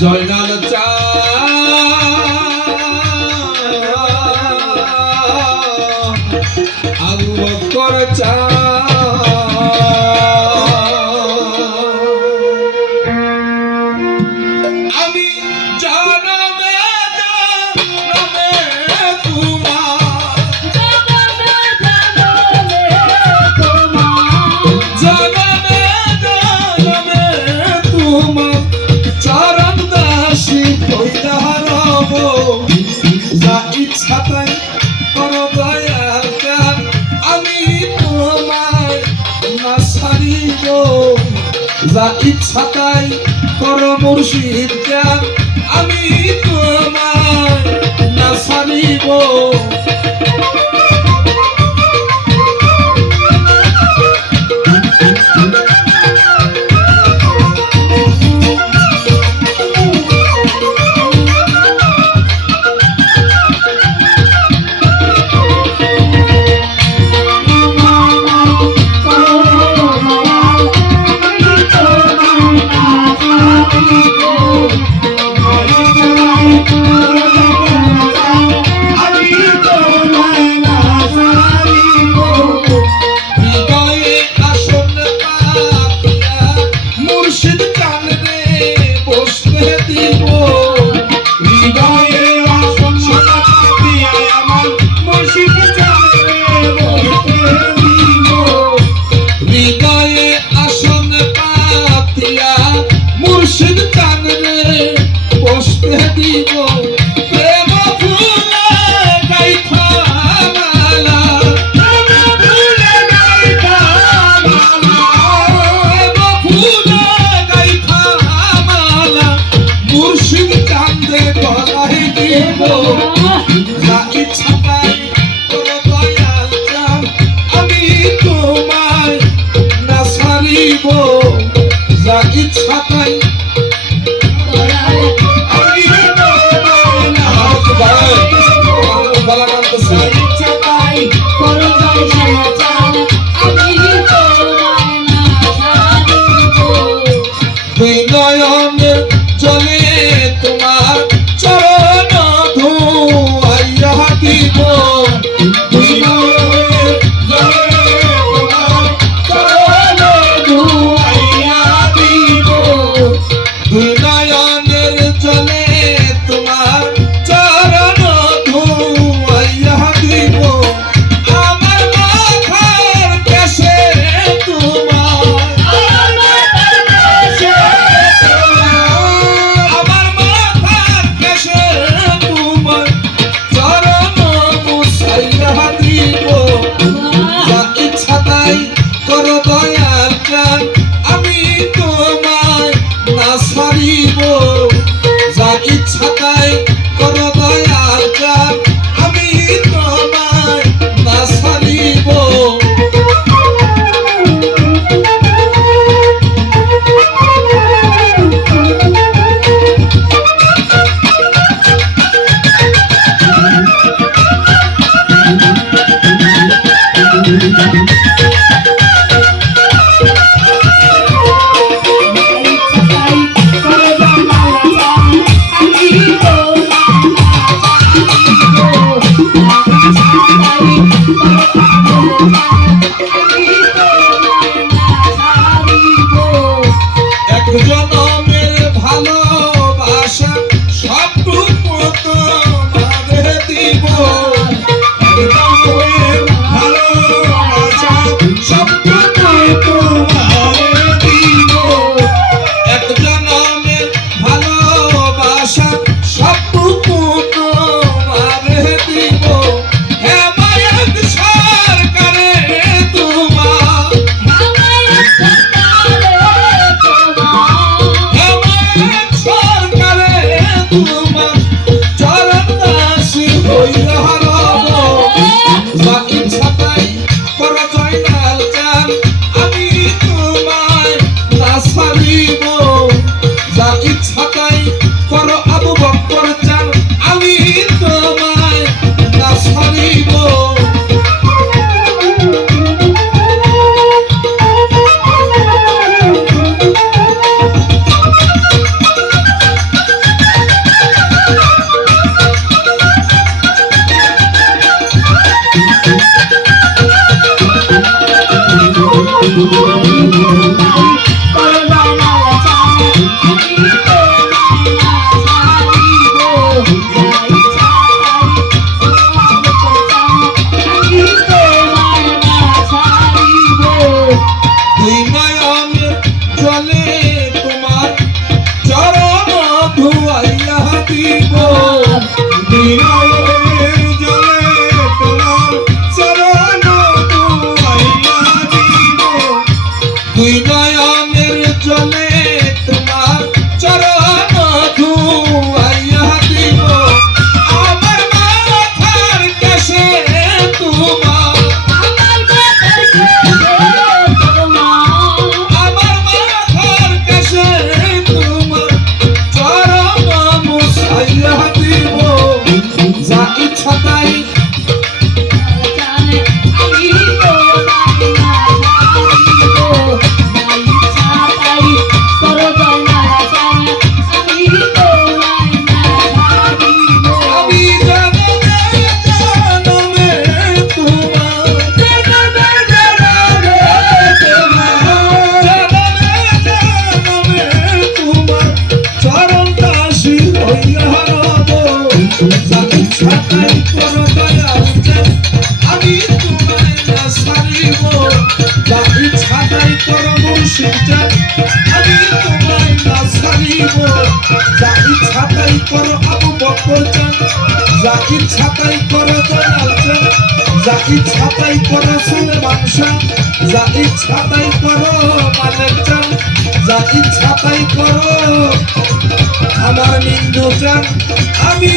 জয়নাল চা আবু বকর চা আমি জানবে জানবে তোমার জানবে জানবে তোমার চরণ দাসী কইরা রব যা ইচ্ছা তাই করো দয়াল গান আমি তোমায় না ছাড়িব যা ইচ্ছা তাই করো মুর্শিদ গান আমি তোমায় না ছাড়িব যা ইচ্ছা তাই নয়নে চলে তোমার চরণ ধোয়াইয়া দিব ইচ্ছা তাই করো দয়াল গান আমি তোমায় না ছাড়িব করো আবু বকর চান, যা ইচ্ছা তাই করো দয়াল চান, যা ইচ্ছা তাই করো সুলেমান শাহ, যা ইচ্ছা তাই করো মালেক চান, যা ইচ্ছা তাই করো আমার মিন্টু চান। আমি